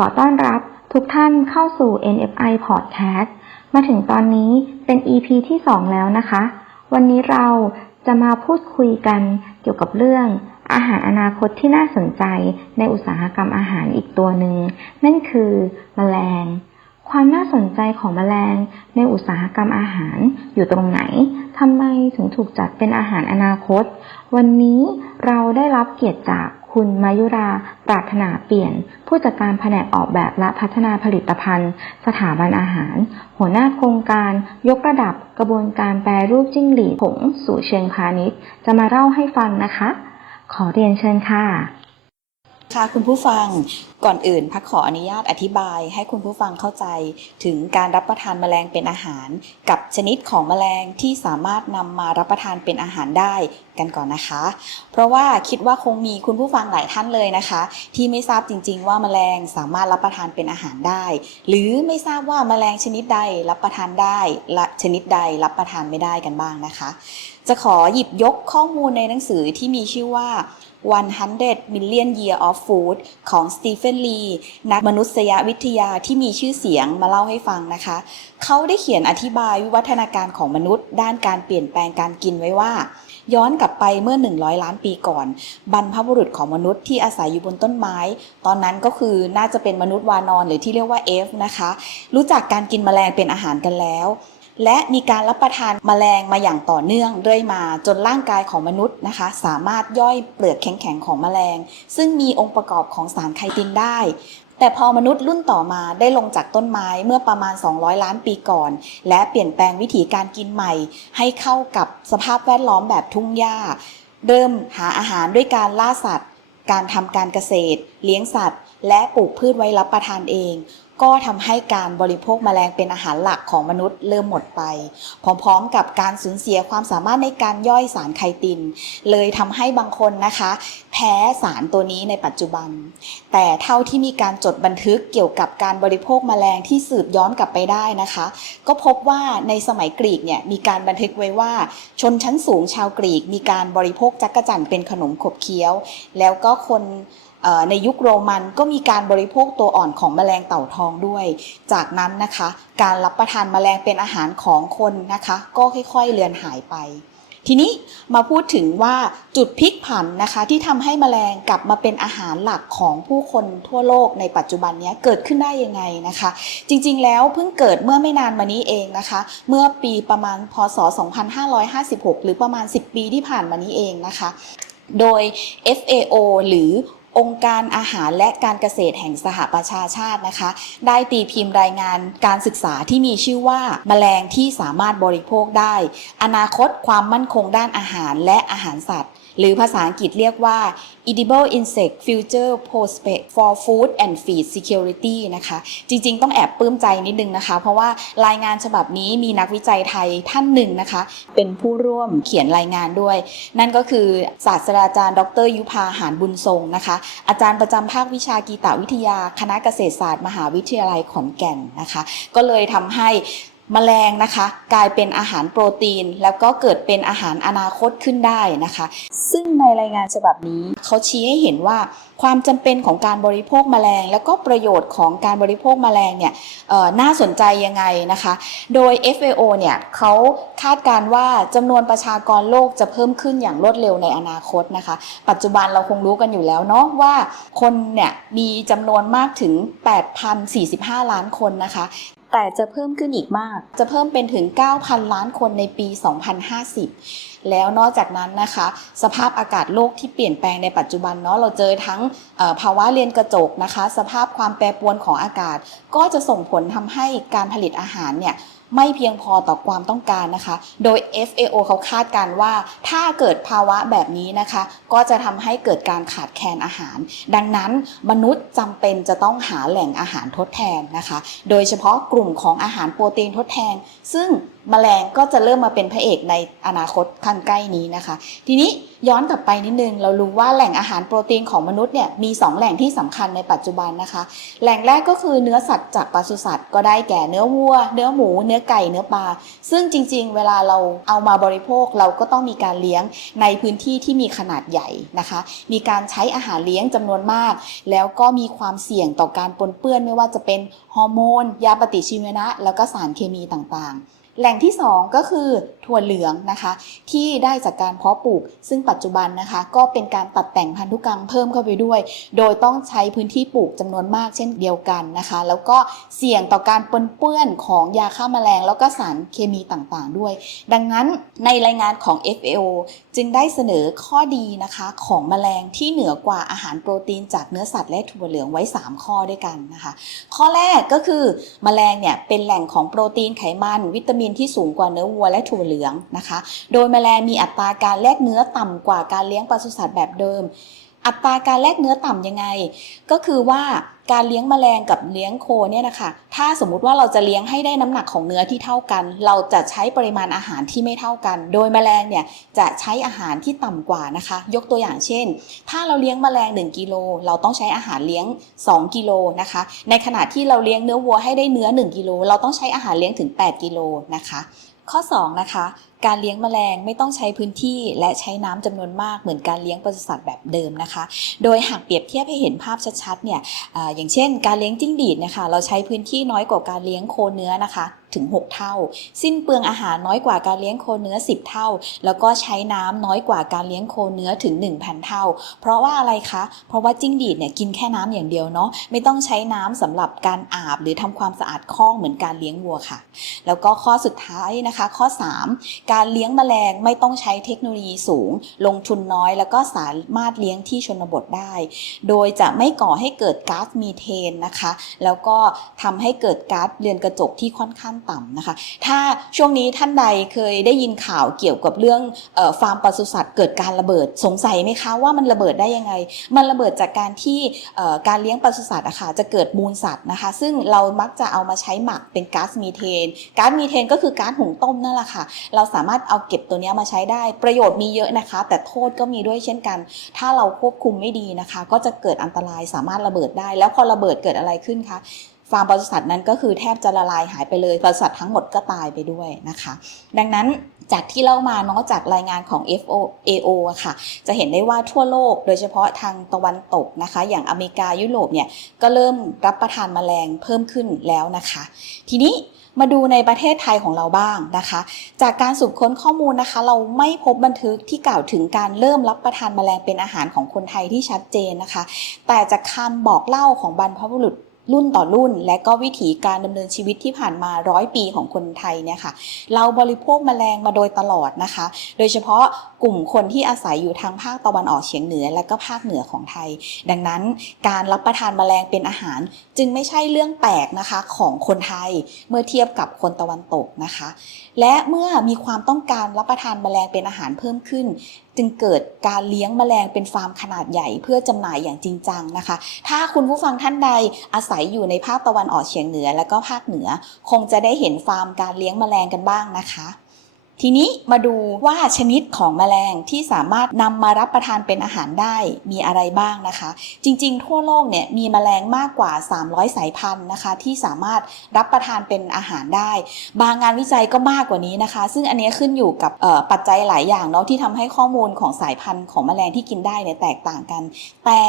ขอต้อนรับทุกท่านเข้าสู่ NFI Podcast มาถึงตอนนี้เป็น EP ที่ 2 แล้วนะคะ วันนี้เราจะมาพูดคุยกันเกี่ยวกับเรื่องอาหารอนาคตที่น่าสนใจในอุตสาหกรรมอาหารอีกตัวหนึ่ง นั่นคือแมลง ความน่าสนใจของแมลงในอุตสาหกรรมอาหารอยู่ตรงไหนทำไมถึงถูกจัดเป็นอาหารอนาคต วันนี้เราได้รับเกียรติจาก คุณมายุรา ปรารถนาเปลี่ยน ผู้จัดการแผนกออกแบบและพัฒนาผลิตภัณฑ์ สถาบันอาหาร หัวหน้าโครงการ ยกระดับกระบวนการแปรรูปจิ้งหรีดผงสู่เชิงพาณิชย์ จะมาเล่าให้ฟังนะคะ ขอเรียนเชิญค่ะ ค่ะคุณผู้ฟังก่อนอื่นพักขออนุญาตอธิบาย ให้คุณผู้ฟังเข้าใจ ถึงการรับประทานแมลงเป็นอาหาร กับชนิดของแมลงที่สามารถนำมารับประทานเป็นอาหารได้กันก่อนนะคะ เพราะว่าคิดว่าคงมีคุณผู้ฟังหลายท่านเลยนะคะ ที่ไม่ทราบจริง ๆ ว่าแมลงสามารถรับประทานเป็นอาหารได้ หรือไม่ทราบว่าแมลงชนิดใดรับประทานได้และชนิดใดรับประทานไม่ได้กันบ้างนะคะ จะขอหยิบยกข้อมูลในหนังสือที่มีชื่อว่า 100 Million Year of Food ของสตีเฟนลีนักมนุษยวิทยาที่มีชื่อเสียงมาเล่าให้ฟังนะคะ เขาได้เขียนอธิบายวิวัฒนาการของมนุษย์ ด้านการเปลี่ยนแปลงการกินไว้ว่า ย้อนกลับไปเมื่อ 100 ล้านปีก่อน บรรพบุรุษของมนุษย์ที่อาศัยอยู่บนต้นไม้ ตอนนั้นก็คือน่าจะเป็นมนุษย์วานอนหรือที่เรียกว่าเอฟนะคะ รู้จักการกินแมลงเป็นอาหารกันแล้ว และมีการรับประทานแมลงมาอย่างต่อเนื่องเรื่อยมาจนร่างกายของมนุษย์นะคะ สามารถย่อยเปลือกแข็งๆของแมลง ซึ่งมีองค์ประกอบของสารไคตินได้ แต่พอมนุษย์รุ่นต่อมาได้ลงจากต้นไม้เมื่อประมาณ 200 ล้านปีก่อน และเปลี่ยนแปลงวิถีการกินใหม่ ให้เข้ากับสภาพแวดล้อมแบบทุ่งหญ้า เริ่มหาอาหารด้วยการล่าสัตว์ การทำการเกษตร เลี้ยงสัตว์ และปลูกพืชไว้รับประทานเอง ก็ทำให้การบริโภคแมลงเป็นอาหารหลักของมนุษย์เริ่มหมดไป พร้อมๆ กับการสูญเสียความสามารถในการย่อยสารไคติน เลยทำให้บางคนนะคะ แพ้สารตัวนี้ในปัจจุบัน แต่เท่าที่มีการจดบันทึกเกี่ยวกับการบริโภคแมลงที่สืบย้อนกลับไปได้นะคะ ก็พบว่าในสมัยกรีกเนี่ยมีการบันทึกไว้ว่า ชนชั้นสูงชาวกรีก มีการบริโภคจักรจั่นเป็นขนมขบเคี้ยว แล้วก็คน ในยุคโรมันก็มีการบริโภคตัวอ่อนของแมลงเต่าทองด้วย จากนั้นนะคะ การรับประทานแมลงเป็นอาหารของคนนะคะ ก็ค่อยๆเลือนหายไป ทีนี้มาพูดถึงว่าจุดพลิกผันนะคะ ที่ทำให้แมลงกลับมาเป็นอาหารหลักของผู้คนทั่วโลกในปัจจุบันนี้เกิดขึ้นได้ยังไงนะคะ จริงๆแล้วเพิ่งเกิดเมื่อไม่นานมานี้เองนะคะ เมื่อปีประมาณพศ 2556 หรือประมาณ 10 ปีที่ผ่านมานี้เองนะคะโดย FAO หรือ องค์การอาหารและการเกษตรแห่งสหประชาชาตินะคะ ได้ตีพิมพ์รายงานการศึกษาที่มีชื่อว่าแมลงที่สามารถบริโภคได้ อนาคตความมั่นคงด้านอาหารและอาหารสัตว์ หรือภาษาอังกฤษเรียกว่า edible insect future prospect for food and feed security นะคะ จริงๆ ต้องแอบปลื้มใจนิดนึงนะคะ เพราะว่ารายงานฉบับนี้มีนักวิจัยไทยท่านหนึ่งนะคะ เป็นผู้ร่วมเขียนรายงานด้วย นั่นก็คือศาสตราจารย์ ดร ยุพาหารบุญทรงนะคะ อาจารย์ประจำภาควิชากีตวิทยา คณะเกษตรศาสตร์ มหาวิทยาลัยขอนแก่นนะคะ ก็เลยทำให้ แมลงนะคะกลายเป็นอาหารโปรตีน แล้วก็เกิดเป็นอาหารอนาคตขึ้นได้นะคะ ซึ่งในรายงานฉบับนี้เขาชี้ให้เห็นว่าความจำเป็นของการบริโภคแมลง แล้วก็ประโยชน์ของการบริโภคแมลงเนี่ยน่าสนใจยังไงนะคะ โดย FAO เนี่ยเขาคาดการณ์ว่าจำนวนประชากรโลกจะเพิ่มขึ้นอย่างรวดเร็วในอนาคตนะคะ ปัจจุบันเราคงรู้กันอยู่แล้วเนาะว่าคนเนี่ยมีจำนวนมากถึง 8,045 ล้านคนนะคะ แต่จะเพิ่มขึ้นอีกมาก จะเพิ่มเป็นถึง 9,000 ล้านคนในปี 2050 แล้วนอกจากนั้นนะคะ สภาพอากาศโลกที่เปลี่ยนแปลงในปัจจุบันเนาะเราเจอทั้งภาวะเรียนกระจกนะคะ สภาพความแปรปรวนของอากาศ ก็จะส่งผลทำให้การผลิตอาหารเนี่ย ไม่เพียงพอต่อความต้องการนะคะ โดย FAO เขาคาดการว่าถ้าเกิดภาวะแบบนี้นะคะ ก็จะทำให้เกิดการขาดแคลนอาหาร ดังนั้นมนุษย์จำเป็นจะต้องหาแหล่งอาหารทดแทนนะคะ โดยเฉพาะกลุ่มของอาหารโปรตีนทดแทน ซึ่ง แมลงก็จะเริ่มมาเป็นพระเอกในอนาคตคันใกล้นี้นะคะ ทีนี้ย้อนกลับไปนิดนึง เรารู้ว่าแหล่งอาหารโปรตีนของมนุษย์เนี่ยมี 2 แหล่งที่สำคัญในปัจจุบันนะคะ แหล่งแรกก็คือเนื้อสัตว์จากปศุสัตว์ก็ได้แก่เนื้อวัว เนื้อหมู เนื้อไก่เนื้อปลาซึ่งจริง ๆ เวลาเราเอามาบริโภคเราก็ต้องมีการเลี้ยงในพื้นที่ที่มีขนาดใหญ่นะคะ มีการใช้อาหารเลี้ยงจำนวนมาก แล้วก็มีความเสี่ยงต่อการปนเปื้อนไม่ว่าจะเป็นฮอร์โมนยาปฏิชีวนะ แล้วก็สารเคมีต่างๆ แหล่งที่ 2 ก็คือถั่วเหลืองนะคะ ที่ได้จากการเพาะปลูก ซึ่งปัจจุบันนะคะ ก็เป็นการตัดแต่งพันธุกรรมเพิ่มเข้าไปด้วย โดยต้องใช้พื้นที่ปลูกจำนวนมากเช่นเดียวกันนะคะ แล้วก็เสี่ยงต่อการปนเปื้อนของยาฆ่าแมลง แล้วก็สารเคมีต่างๆ ด้วย ดังนั้นในรายงานของ FAO จึงได้เสนอข้อดีนะคะของแมลงที่เหนือกว่าอาหารโปรตีนจากเนื้อสัตว์และถั่วเหลืองไว้ 3 ข้อด้วยกันนะคะ ข้อแรกก็คือแมลงเนี่ยเป็นแหล่งของโปรตีนไขมันวิตามินที่สูงกว่าเนื้อวัวและถั่วเหลืองนะคะ โดยแมลงมีอัตราการแลกเนื้อต่ำกว่าการเลี้ยงปศุสัตว์แบบเดิม อัตราการแลกเนื้อต่ำยังไง ก็คือว่าการเลี้ยงแมลงกับเลี้ยงโคเนี่ยนะคะถ้าสมมุติว่าเราจะเลี้ยงให้ได้น้ำหนักของเนื้อที่เท่ากัน เราจะใช้ปริมาณอาหารที่ไม่เท่ากัน โดยแมลงเนี่ยจะใช้อาหารที่ต่ำกว่านะคะ ยกตัวอย่างเช่น ถ้าเราเลี้ยงแมลง 1กิโลเราต้องใช้อาหารเลี้ยง 2กิโลนะคะ ในขณะที่เราเลี้ยงเนื้อวัวให้ได้เนื้อ 1กิโลเราต้องใช้อาหารเลี้ยงถึง 8กิโลนะคะข้อ2นะคะการเลี้ยงแมลงไม่ต้องใช้พื้นที่และใช้น้ำจำนวนมากเหมือนการเลี้ยงปศุสัตว์แบบเดิมนะคะ โดยหากเปรียบเทียบให้เห็นภาพชัดๆเนี่ยออย่างเช่น การเลี้ยงจิ้งหรีดนะคะเราใช้พื้นที่น้อยกว่าการเลี้ยงโคเนื้อนะคะถึง 6 เท่า สิ้นเปลืองอาหารน้อยกว่าการเลี้ยงโคเนื้อ 10 เท่า แล้วก็ใช้น้ำน้อยกว่าการเลี้ยงโคเนื้อถึง 1,000 เท่า เพราะว่าอะไรคะ เพราะว่าจิ้งหรีดเนี่ยกินแค่น้ำอย่างเดียวเนาะไม่ต้องใช้น้ำสำหรับการอาบ หรือทำความสะอาดคลอกเหมือนการเลี้ยงวัวค่ะ แล้วก็ข้อสุดท้ายนะคะ ข้อ 3การเลี้ยงแมลงไม่ต้องใช้เทคโนโลยีสูง ลงทุนน้อย แล้วก็สามารถเลี้ยงที่ชนบทได้ โดยจะไม่ก่อให้เกิดก๊าซมีเทนนะคะ แล้วก็ทำให้เกิดก๊าซเรือนกระจกที่ค่อนข้างต่ำนะคะ ถ้าช่วงนี้ท่านใดเคยได้ยินข่าวเกี่ยวกับเรื่องออฟาร์มปศุสัตว์เกิดการระเบิดสงสัยไหมคะว่ามันระเบิดได้ยังไง มันระเบิดจากการที่การเลี้ยงปศุสัตว์อะค่ะจะเกิดมูลสัตว์นะคะ ซึ่งเรามักจะเอามาใช้หมักเป็นก๊าซมีเทน ก๊าซมีเทนก็คือก๊าซหุงต้มนั่นแหละค่ะ เราสามารถเอาเก็บตัวนี้มาใช้ได้ประโยชน์มีเยอะนะคะ แต่โทษก็มีด้วยเช่นกัน ถ้าเราควบคุมไม่ดีนะคะ ก็จะเกิดอันตรายสามารถระเบิดได้ แล้วพอระเบิดเกิดอะไรขึ้นคะฟาร์มปศุสัตว์นั้นก็คือแทบจะละลายหายไปเลยปศุสัตว์ทั้งหมดก็ตายไปด้วยนะคะ ดังนั้นจากที่เล่ามาเนาะจากรายงานของ FAO อะค่ะ จะเห็นได้ว่าทั่วโลก โดยเฉพาะทางตะวันตกนะคะ อย่างอเมริกายุโรปเนี่ยก็เริ่มรับประทานแมลงเพิ่มขึ้นแล้วนะคะ ทีนี้ มาดูในประเทศไทยของเราบ้างนะคะ จากการสืบค้นข้อมูลนะคะ เราไม่พบบันทึกที่กล่าวถึงการเริ่มรับประทานแมลงเป็นอาหารของคนไทยที่ชัดเจนนะคะ แต่จากคำบอกเล่าของบรรพบุรุษ รุ่นต่อรุ่น และก็วิถีการดำเนินชีวิตที่ผ่านมาร้อยปีของคนไทยเนี่ยค่ะเราบริโภคแมลงมาโดยตลอดนะคะ โดยเฉพาะกลุ่มคนที่อาศัยอยู่ทางภาคตะวันออกเฉียงเหนือ และก็ภาคเหนือของไทย ดังนั้นการรับประทานแมลงเป็นอาหาร จึงไม่ใช่เรื่องแปลกนะคะของคนไทยเมื่อเทียบกับคนตะวันตกนะคะ และเมื่อมีความต้องการรับประทานแมลงเป็นอาหารเพิ่มขึ้นจึงเกิดการเลี้ยงแมลงเป็นฟาร์มขนาดใหญ่ เพื่อจำหน่ายอย่างจริงจังนะคะ ถ้าคุณผู้ฟังท่านใดอาศัยศัยอยู่ในภาคตะวันออกเฉียงเหนือ และก็ภาคเหนือ คงจะได้เห็นฟาร์มการเลี้ยงแมลงกันบ้างนะคะ ทีนี้มาดูว่าชนิดของแมลงที่สามารถนำมารับประทานเป็นอาหารได้มีอะไรบ้างนะคะ จริงๆ ทั่วโลกเนี่ยมีแมลงมากกว่า 300 สายพันธุ์นะคะ ที่สามารถรับประทานเป็นอาหารได้ บางงานวิจัยก็มากกว่านี้นะคะ ซึ่งอันนี้ขึ้นอยู่กับปัจจัยหลายอย่างเนาะที่ทำให้ข้อมูลของสายพันธุ์ของแมลงที่กินได้เนี่ยแตกต่างกัน แต่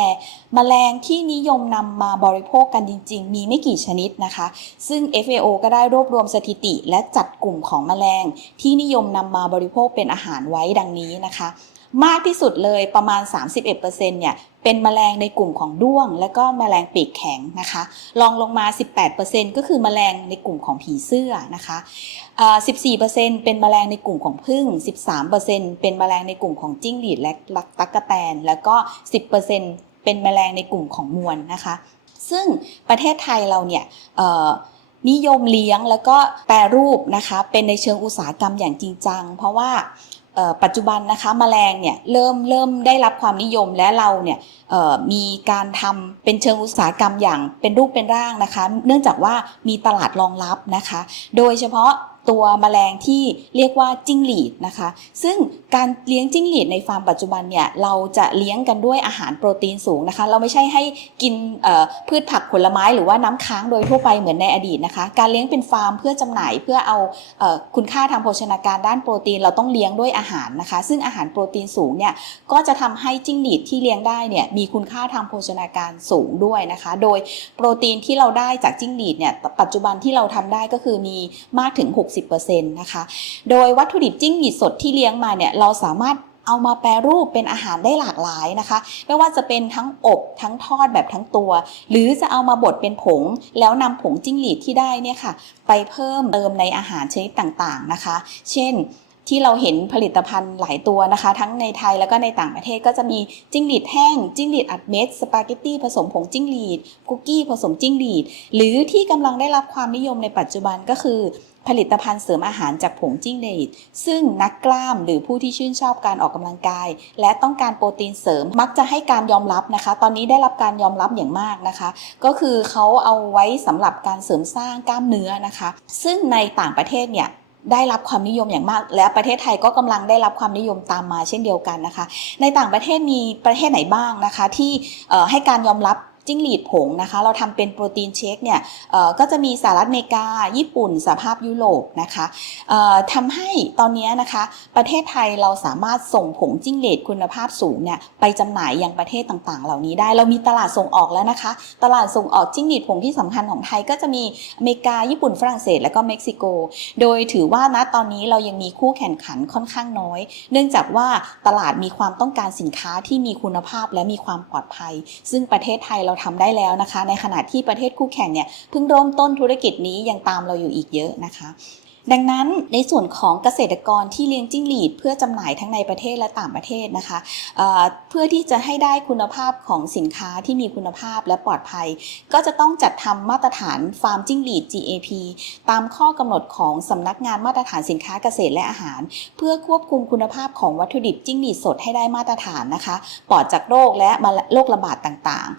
แมลงที่นิยมนำมาบริโภคกันจริง ๆ มีไม่กี่ชนิดนะคะ ซึ่ง FAO ก็ได้รวบรวมสถิติ และจัดกลุ่มของแมลงที่นิยมนำมาบริโภคเป็นอาหารไว้ดังนี้นะคะ มากที่สุดเลยประมาณ 31%เนี่ยเป็นแมลงในกลุ่มของด้วง และก็แมลงปีกแข็งนะคะรองลงมา 18%ก็คือแมลงในกลุ่มของผีเสื้อนะคะอ่า14%เป็นแมลงในกลุ่มของผึ้ง13%เป็นแมลงในกลุ่มของจิ้งหรีดและลักตักกะแตน แล้วก็ 10%เป็นแมลงในกลุ่มของมวลนะคะ ซึ่งประเทศไทยเราเนี่ยเนิยมเลี้ยงแล้วก็แปรรูปนะคะเป็นในเชิงอุตสาหกรรมอย่างจริงจัง เพราะว่าปัจจุบันนะคะแมลงเนี่ยเริ่มเริ่มได้รับความนิยมและเราเนี่ยมีการทำเป็นเชิงอุตสาหกรรมอย่างเป็นรูปเป็นร่างนะคะ เนื่องจากว่ามีตลาดรองรับนะคะ โดยเฉพาะ ตัวแมลงที่เรียกว่าจิ้งหรีดนะคะ ซึ่งการเลี้ยงจิ้งหรีดในฟาร์มปัจจุบันเนี่ยเราจะเลี้ยงกันด้วยอาหารโปรตีนสูงนะคะ เราไม่ใช่ให้กินพืชผักผลไม้หรือว่าน้ำค้างโดยทั่วไปเหมือนในอดีตนะคะ การเลี้ยงเป็นฟาร์มเพื่อจำหน่ายเพื่อเอาเอคุณค่าทางโภชนาการด้านโปรตีนเราต้องเลี้ยงด้วยอาหารนะคะ ซึ่งอาหารโปรตีนสูงเนี่ยก็จะทำให้จิ้งหรีดที่เลี้ยงได้เนี่ยมีคุณค่าทางโภชนาการสูงด้วยนะคะ โดยโปรตีนที่เราได้จากจิ้งหรีดเนี่ยปัจจุบันที่เราทำได้ก็คือมีมากถึง 60นะคะ โดยวัตถุดิบจิ้งหรีดสดที่เลี้ยงมาเนี่ยเราสามารถเอามาแปรรูปเป็นอาหารได้หลากหลายนะคะ ไม่ว่าจะเป็นทั้งอบทั้งทอดแบบทั้งตัว หรือจะเอามาบดเป็นผง แล้วนำผงจิ้งหรีดที่ได้เนี่ยค่ะ ไปเพิ่มเติมในอาหารชนิดต่างๆนะคะ เช่นที่เราเห็นผลิตภัณฑ์หลายตัวนะคะ ทั้งในไทยแล้วก็ในต่างประเทศก็จะมีจิ้งหรีดแห้ง จิ้งหรีดอัดเม็ดสปาเกตตี้ผสมผงจิ้งหรีด คุกกี้ผสมจิ้งหรีด หรือที่กำลังได้รับความนิยมในปัจจุบันก็คือ ผลิตภัณฑ์เสริมอาหารจากผงจิ้งหรีดซึ่งนักกล้ามหรือผู้ที่ชื่นชอบการออกกำลังกาย และต้องการโปรตีนเสริมมักจะให้การยอมรับนะคะ ตอนนี้ได้รับการยอมรับอย่างมากนะคะ ก็คือเขาเอาไว้สำหรับการเสริมสร้างกล้ามเนื้อนะคะ ซึ่งในต่างประเทศเนี่ยได้รับความนิยมอย่างมาก และประเทศไทยก็กำลังได้รับความนิยมตามมาเช่นเดียวกันนะคะ ในต่างประเทศมีประเทศไหนบ้างนะคะ ที่ให้การยอมรับ จิ้งหรีดผงนะคะ เราทำเป็นโปรตีนเชคเนี่ยก็จะมีสหรัฐอเมริกา ญี่ปุ่นสหภาพยุโรปนะคะทำให้ตอนนี้นะคะ ประเทศไทยเราสามารถส่งผงจิ้งหรีดคุณภาพสูงเนี่ยไปจำหน่ายยังประเทศต่างๆ เหล่านี้ได้ เรามีตลาดส่งออกแล้วนะคะ ตลาดส่งออกจิ้งหรีดผงที่สำคัญของไทยก็จะมีอเมริกา ญี่ปุ่นฝรั่งเศส และก็เม็กซิโก โดยถือว่าณตอนนี้เรายังมีคู่แข่งขันค่อนข้างน้อย เนื่องจากว่าตลาดมีความต้องการสินค้าที่มีคุณภาพและมีความปลอดภัย ซึ่งประเทศไทยเราทำได้แล้วนะคะ ในขณะที่ประเทศคู่แข่งเนี่ยเพิ่งเริ่มต้นธุรกิจนี้ยังตามเราอยู่อีกเยอะนะคะ ดังนั้นในส่วนของเกษตรกรที่เลี้ยงจิ้งหรีด เพื่อจำหน่ายทั้งในประเทศและต่างประเทศนะคะเเพื่อที่จะให้ได้คุณภาพของสินค้าที่มีคุณภาพและปลอดภัย ก็จะต้องจัดทำมาตรฐานฟาร์มจิ้งหรีด GAP ตามข้อกำหนดของสำนักงานมาตรฐานสินค้าเกษตรและอาหาร เพื่อควบคุมคุณภาพของวัตถุดิบจิ้งหรีดสดให้ได้มาตรฐานนะคะ ปลอดจากโรคและโรคระบาดต่างๆ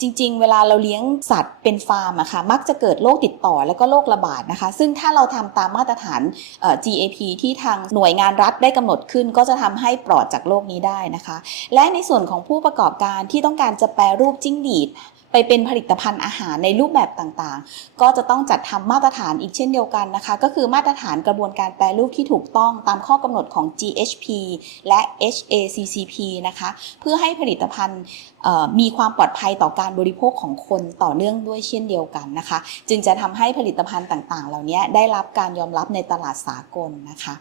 จริงๆ เวลาเราเลี้ยงสัตว์เป็นฟาร์มอะค่ะมักจะเกิดโรคติดต่อแล้วก็โรคระบาดนะคะ ซึ่งถ้าเราทำตามมาตรฐาน GAP ที่ทางหน่วยงานรัฐได้กำหนดขึ้น ก็จะทำให้ปลอดจากโรคนี้ได้นะคะ และในส่วนของผู้ประกอบการที่ต้องการจะแปรรูปจิ้งหรีด ไปเป็นผลิตภัณฑ์อาหารในรูปแบบต่างๆ ก็จะต้องจัดทำมาตรฐานอีกเช่นเดียวกันนะคะ ก็คือมาตรฐานกระบวนการแปรรูปที่ถูกต้องตามข้อกำหนดของ GHP และ HACCP นะคะ เพื่อให้ผลิตภัณฑ์มีความปลอดภัยต่อการบริโภคของคนต่อเนื่องด้วยเช่นเดียวกันนะคะ จึงจะทำให้ผลิตภัณฑ์ต่างๆ เหล่านี้ได้รับการยอมรับในตลาดสากลนะคะ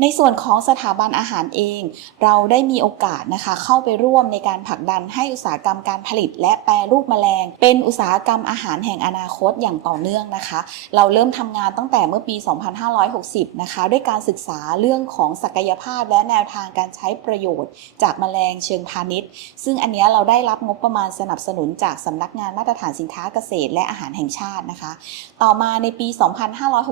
ในส่วนของสถาบันอาหารเอง เราได้มีโอกาสนะคะเข้าไปร่วมในการผลักดันให้อุตสาหกรรมการผลิต และแปรรูปแมลง เป็นอุตสาหกรรมอาหารแห่งอนาคตอย่างต่อเนื่องนะคะ เราเริ่มทำงานตั้งแต่เมื่อปี 2560 นะคะ ด้วยการศึกษาเรื่องของศักยภาพและแนวทางการใช้ประโยชน์ จากแมลงเชิงพาณิชย์ ซึ่งอันนี้เราได้รับงบประมาณสนับสนุนจากสำนักงานมาตรฐานสินค้าเกษตร และอาหารแห่งชาตินะคะ ต่อมาในปี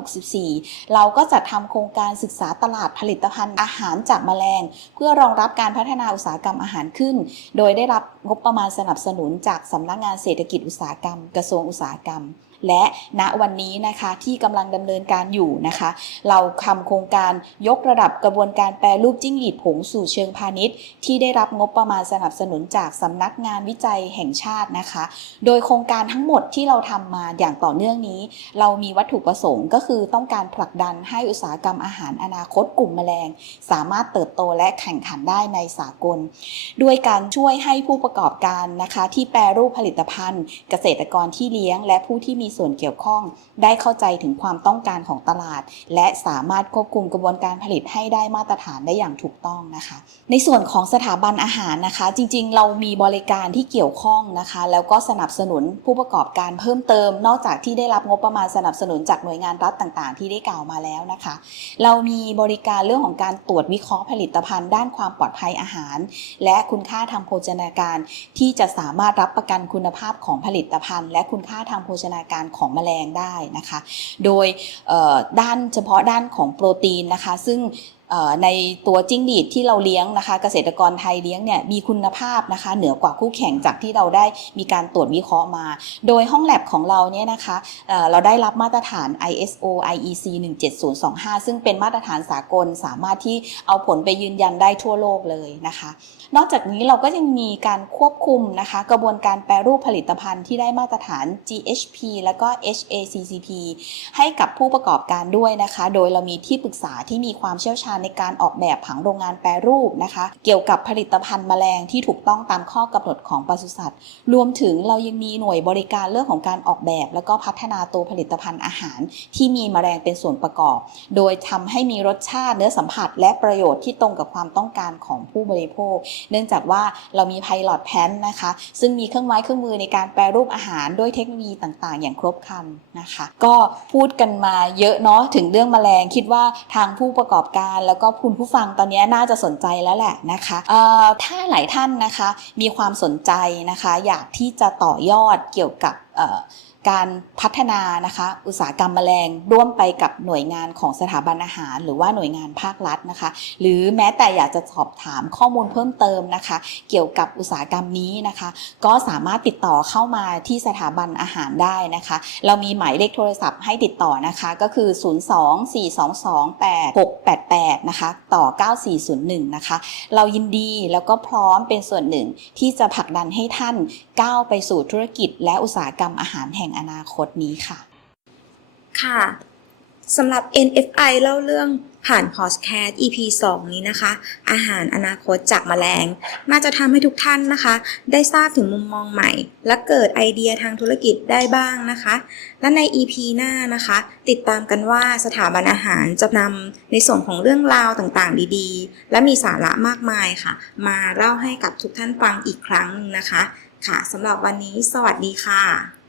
2564 เราก็จัดทำโครงการศึกษาตลาดผลิตภัณฑ์อาหารจากแมลง เพื่อรองรับการพัฒนาอุตสาหกรรมอาหารขึ้น โดยได้รับงบประมาณสนับสนุนจากสำนักงานเศรษฐกิจอุตสาหกรรม กระทรวงอุตสาหกรรม และณวันนี้นะคะที่กำลังดำเนินการอยู่นะคะ เราทำโครงการยกระดับกระบวนการแปรรูปจิ้งหรีดผงสู่เชิงพาณิชย์ ที่ได้รับงบประมาณสนับสนุนจากสำนักงานวิจัยแห่งชาตินะคะ โดยโครงการทั้งหมดที่เราทำมาอย่างต่อเนื่องนี้ เรามีวัตถุประสงค์ก็คือต้องการผลักดันให้อุตสาหกรรมอาหารอนาคตกลุ่มแมลง สามารถเติบโตและแข่งขันได้ในสากล ด้วยการช่วยให้ผู้ประกอบการนะคะ ที่แปรรูปผลิตภัณฑ์ เกษตรกรที่เลี้ยง และผู้ที่มีส่วนเกี่ยวข้อง ได้เข้าใจถึงความต้องการของตลาด และสามารถควบคุมกระบวนการผลิตให้ได้มาตรฐานได้อย่างถูกต้องนะคะ ในส่วนของสถาบันอาหารนะคะ จริงๆ เรามีบริการที่เกี่ยวข้องนะคะ แล้วก็สนับสนุนผู้ประกอบการเพิ่มเติม นอกจากที่ได้รับงบประมาณสนับสนุนจากหน่วยงานรัฐต่างๆ ที่ได้กล่าวมาแล้วนะคะ เรามีบริการเรื่องของการตรวจวิเคราะห์ผลิตภัณฑ์ด้านความปลอดภัยอาหาร และคุณค่าทางโภชนาการ ที่จะสามารถรับประกันคุณภาพของผลิตภัณฑ์ และคุณค่าทางโภชนาการของแมลงได้นะคะ โดยด้านเฉพาะด้านของโปรตีนนะคะ ซึ่ง ในตัวจิ้งหรีดที่เราเลี้ยงนะคะ เกษตรกรไทยเลี้ยงเนี่ยมีคุณภาพนะคะ เหนือกว่าคู่แข่งจากที่เราได้มีการตรวจวิเคราะห์มา โดยห้องแลบของเราเนี่ยนะคะเเราได้รับมาตรฐาน ISO IEC 17025 ซึ่งเป็นมาตรฐานสากลสามารถที่เอาผลไปยืนยันได้ทั่วโลกเลยนะคะ นอกจากนี้เราก็ยังมีการควบคุมนะคะ กระบวนการแปรรูปผลิตภัณฑ์ที่ได้มาตรฐาน GHP แล้วก็ HACCP ให้กับผู้ประกอบการด้วยนะคะ โดยเรามีที่ปรึกษาที่มีความเชี่ยวชาญในการออกแบบผังโรงงานแปรรูปนะคะ เกี่ยวกับผลิตภัณฑ์แมลงที่ถูกต้องตามข้อกำหนดของปศุสัตว์ รวมถึงเรายังมีหน่วยบริการเรื่องของการออกแบบ แล้วก็พัฒนาตัวผลิตภัณฑ์อาหาร ที่มีแมลงเป็นส่วนประกอบ โดยทำให้มีรสชาติเนื้อสัมผัส และประโยชน์ที่ตรงกับความต้องการของผู้บริโภค เนื่องจากว่าเรามีไพลอตแพนนะคะ ซึ่งมีเครื่องไม้เครื่องมือในการแปรรูปอาหารด้วยเทคโนโลยีต่างๆ อย่างครบครันนะคะ ก็พูดกันมาเยอะเนาะถึงเรื่องแมลงคิดว่าทางผู้ประกอบการแล้วก็คุณผู้ฟังตอนนี้น่าจะสนใจแล้วแหละนะคะถ้าหลายท่านนะคะมีความสนใจนะคะ อยากที่จะต่อยอดเกี่ยวกับ การพัฒนานะคะอุตสาหกรรมแมลงร่วมไปกับหน่วยงานของสถาบันอาหาร หรือว่าหน่วยงานภาครัฐนะคะ หรือแม้แต่อยากจะสอบถามข้อมูลเพิ่มเติมนะคะ เกี่ยวกับอุตสาหกรรมนี้นะคะ ก็สามารถติดต่อเข้ามาที่สถาบันอาหารได้นะคะ เรามีหมายเลขโทรศัพท์ให้ติดต่อนะคะก็คือ 024228688 นะคะต่อ 9401 นะคะ เรายินดีแล้วก็พร้อมเป็นส่วนหนึ่งที่จะผลักดันให้ท่านก้าวไปสู่ธุรกิจและอุตสาหกรรมอาหารแห่งอนาคตนี้ค่ะ ค่ะสำหรับ NFI เล่าเรื่องผ่านพอดแคสต์ EP 2 นี้นะคะ อาหารอนาคตจากแมลง น่าจะทำให้ทุกท่านนะคะ ได้ทราบถึงมุมมองใหม่ และเกิดไอเดียทางธุรกิจได้บ้างนะคะ และใน EP หน้านะคะ ติดตามกันว่าสถาบันอาหารจะนำในส่วนของเรื่องราวต่างๆ ดีๆ และมีสาระมากมายค่ะ มาเล่าให้กับทุกท่านฟังอีกครั้งหนึ่งนะคะ ค่ะสำหรับวันนี้ สวัสดีค่ะ